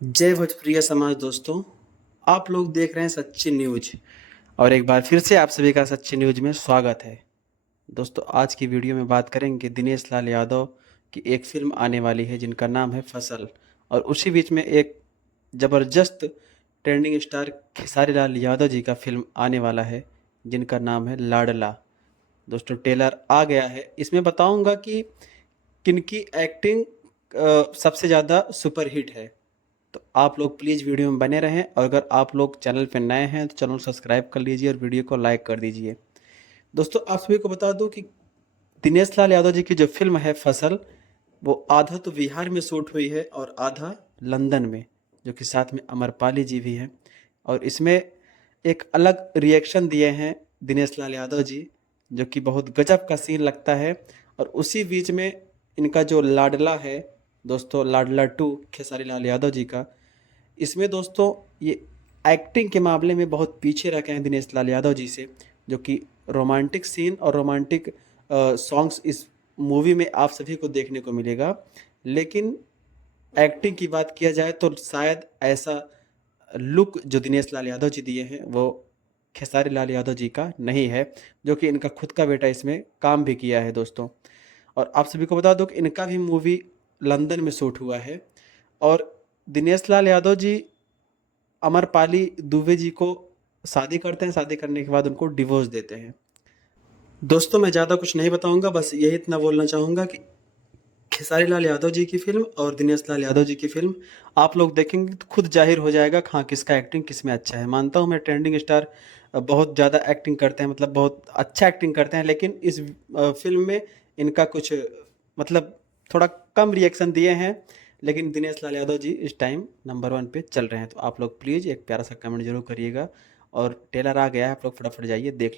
जय भोजप्रिय समाज दोस्तों। आप लोग देख रहे हैं सच्ची न्यूज और एक बार फिर से आप सभी का सच्ची न्यूज में स्वागत है। दोस्तों आज की वीडियो में बात करेंगे दिनेश लाल यादव की एक फिल्म आने वाली है जिनका नाम है फसल, और उसी बीच में एक ज़बरदस्त ट्रेंडिंग स्टार खेसारी लाल यादव जी का फिल्म आने वाला है जिनका नाम है लाडला। दोस्तों ट्रेलर आ गया है, इसमें बताऊंगा कि किनकी एक्टिंग सबसे ज़्यादा सुपरहिट है। तो आप लोग प्लीज़ वीडियो में बने रहें, और अगर आप लोग चैनल पर नए हैं तो चैनल सब्सक्राइब कर लीजिए और वीडियो को लाइक कर दीजिए। दोस्तों आप सभी को बता दूं कि दिनेश लाल यादव जी की जो फिल्म है फसल, वो आधा तो बिहार में शूट हुई है और आधा लंदन में, जो कि साथ में अमरपाली जी भी हैं। और इसमें एक अलग रिएक्शन दिए हैं दिनेश लाल यादव जी, जो कि बहुत गजब का सीन लगता है। और उसी बीच में इनका जो लाडला है दोस्तों, लाडला टू खेसारी लाल यादव जी का, इसमें दोस्तों ये एक्टिंग के मामले में बहुत पीछे रह गए हैं दिनेश लाल यादव जी से, जो कि रोमांटिक सीन और रोमांटिक सॉन्ग्स इस मूवी में आप सभी को देखने को मिलेगा। लेकिन एक्टिंग की बात किया जाए तो शायद ऐसा लुक जो दिनेश लाल यादव जी दिए हैं वो खेसारी लाल यादव जी का नहीं है, जो कि इनका खुद का बेटा इसमें काम भी किया है दोस्तों। और आप सभी को बता दो कि इनका भी मूवी लंदन में शूट हुआ है। और दिनेश लाल यादव जी अमरपाली दुबे जी को शादी करते हैं, शादी करने के बाद उनको डिवोर्स देते हैं। दोस्तों मैं ज़्यादा कुछ नहीं बताऊंगा, बस यही इतना बोलना चाहूँगा कि खेसारी लाल यादव जी की फिल्म और दिनेश लाल यादव जी की फिल्म आप लोग देखेंगे तो खुद जाहिर हो जाएगा कि हाँ किसका एक्टिंग किस में अच्छा है। मानता हूँ मैं ट्रेंडिंग स्टार बहुत ज़्यादा एक्टिंग करते हैं, मतलब बहुत अच्छा एक्टिंग करते हैं, लेकिन इस फिल्म में इनका कुछ मतलब थोड़ा कम रिएक्शन दिए हैं। लेकिन दिनेश लाल यादव जी इस टाइम नंबर 1 पे चल रहे हैं। तो आप लोग प्लीज़ एक प्यारा सा कमेंट जरूर करिएगा। और ट्रेलर आ गया है, आप लोग फटाफट जाइए देख